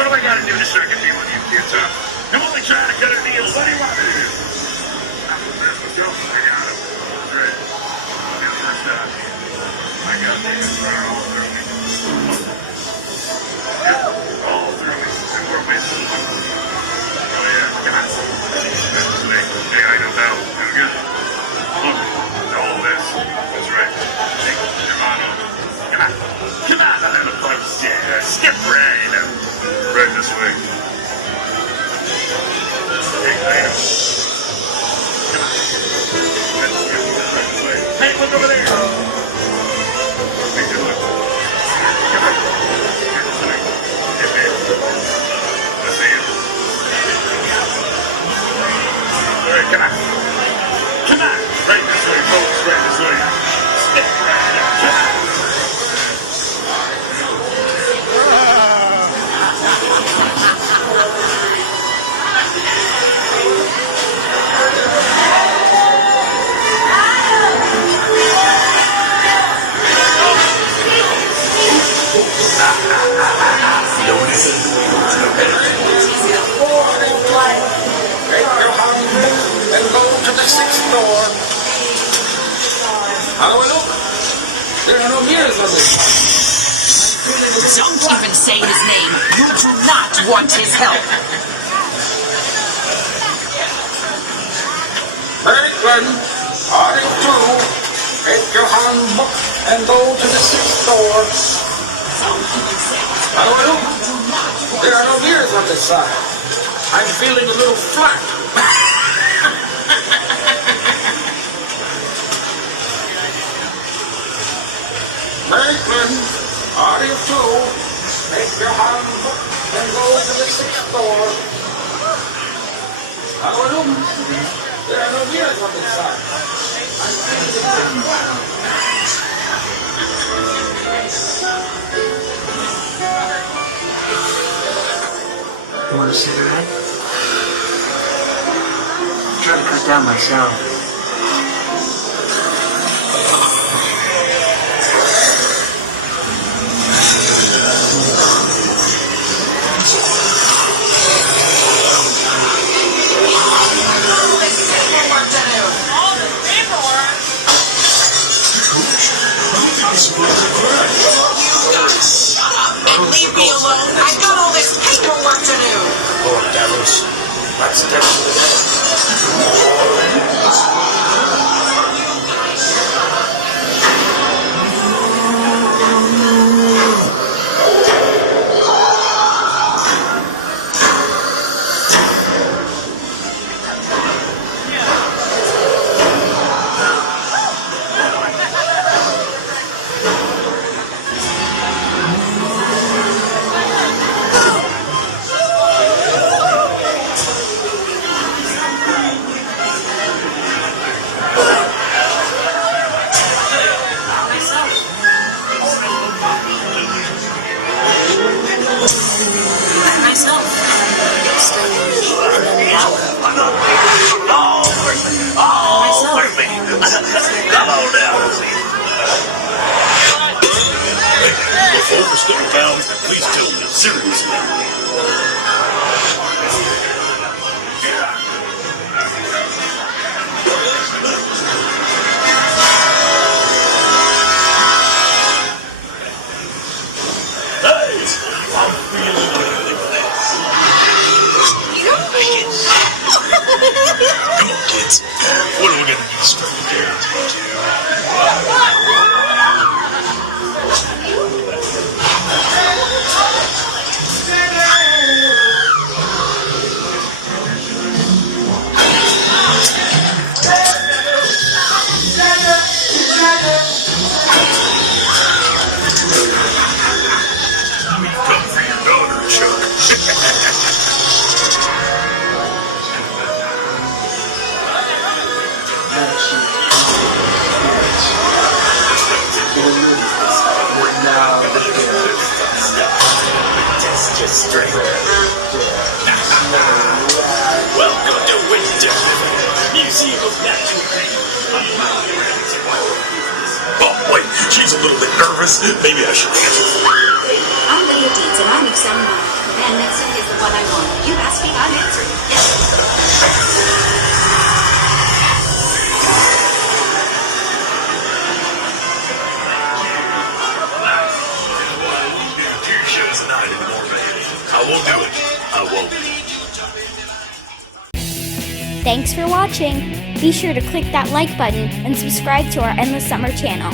What do I gotta do to strike a deal with you kids, huh? I'm only trying to cut a deal. What do you want me to do? Let's go. I got him. That's right. I'll get first shot. I got this. All through me. Yeah, all through me. And we're missing. Oh, yeah. Come on. That's right. Hey, I know how. Doing good. Look. All this. That's right. Hey, come on over. Come on. Come on, a little close. Yeah, step right up. Right this way. Hey, later. Come on. Let's go right this way. Hey, look over there. Hey, good look. Come on. Here this way. Hey, man. Let's see you. All right, come on. Come on. Right this way, folks. Right this way. Step right up. Come on. And go to the sixth floor. How do I look? There are no mirrors on this. Don't even say his name. You do not want his help. Franklin, are you through? Take your handbook and go to the sixth floor. How do I look? There are no mirrors on this side. I'm feeling a little flat. Franklin, are you through? Take your handbook and go to the sixth floor. How do I look? There are no mirrors on this side. I'm feeling a little flat. You want a cigarette? I'm trying to cut down myself. Leave me alone. I've got all this paperwork to do. Poor devils. That's Before stone bound, please tell me seriously. Hey, I'm feeling really nice. Come on, kids. What are we gonna do to strike a guarantee to? Welcome to Winter Museum of Natural Things. Oh, wait, she's a little bit nervous. Maybe I should answer. I'm Leah Deeds, and I'm excited. Man mixing is the one I want. You asked me, I'm answering. Yes. Two shows a night in Norway. I won't do it. I won't. Thanks for watching. Be sure to click that like button and subscribe to our Endless Summer channel.